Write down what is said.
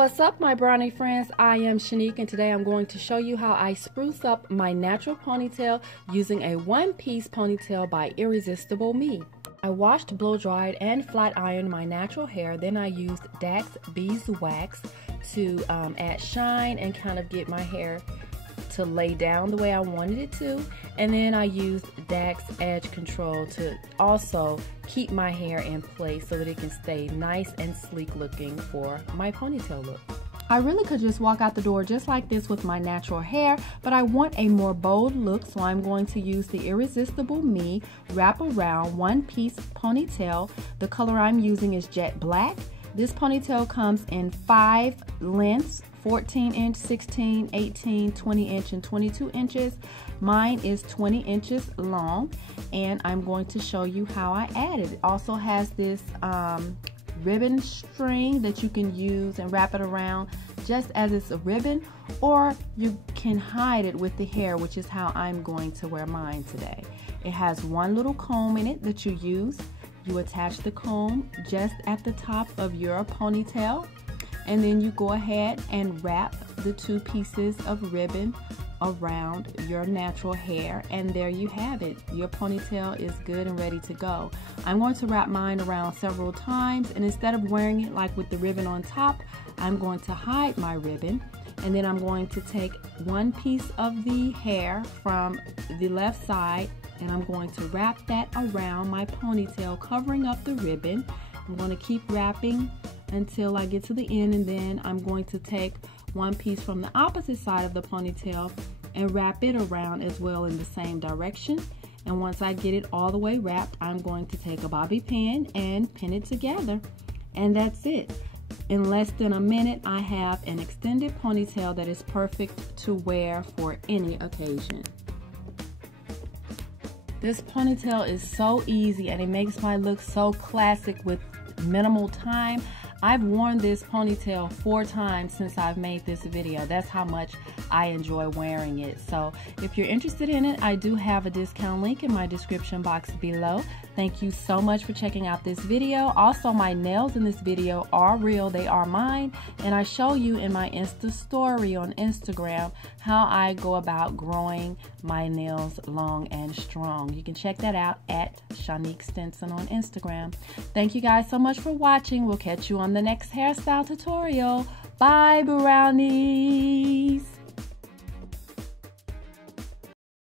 What's up, my brownie friends? I am Shanique, and today I'm going to show you how I spruce up my natural ponytail using a one-piece ponytail by Irresistible Me. I washed, blow dried, and flat ironed my natural hair. Then I used Dax beeswax to add shine and kind of get my hair to lay down the way I wanted it to. And then I used Dax edge control to also keep my hair in place so that it can stay nice and sleek looking for my ponytail look. I really could just walk out the door just like this with my natural hair, but I want a more bold look, so I'm going to use the Irresistible Me wrap around one-piece ponytail. The color I'm using is jet black. This ponytail comes in 5 lengths: 14-inch, 16, 18, 20-inch, and 22 inches. Mine is 20 inches long, and I'm going to show you how I add it. It also has this ribbon string that you can use and wrap it around just as it's a ribbon, or you can hide it with the hair, which is how I'm going to wear mine today. It has one little comb in it that you use. You attach the comb just at the top of your ponytail, and then you go ahead and wrap the 2 pieces of ribbon around your natural hair, and there you have it. Your ponytail is good and ready to go. I'm going to wrap mine around several times, and instead of wearing it like with the ribbon on top, I'm going to hide my ribbon, and then I'm going to take one piece of the hair from the left side, and I'm going to wrap that around my ponytail, covering up the ribbon. I'm going to keep wrapping until I get to the end, and then I'm going to take one piece from the opposite side of the ponytail and wrap it around as well in the same direction. And once I get it all the way wrapped, I'm going to take a bobby pin and pin it together, and that's it. In less than a minute, I have an extended ponytail that is perfect to wear for any occasion. This ponytail is so easy, and it makes my look so classic with minimal time. I've worn this ponytail 4 times since I've made this video. That's how much I enjoy wearing it. So if you're interested in it, I do have a discount link in my description box below. Thank you so much for checking out this video. Also, my nails in this video are real. They are mine, and I show you in my Insta story on Instagram how I go about growing my nails long and strong. You can check that out at Shanique Stinson on Instagram. Thank you guys so much for watching. We'll catch you on the next hairstyle tutorial. Bye, brownies.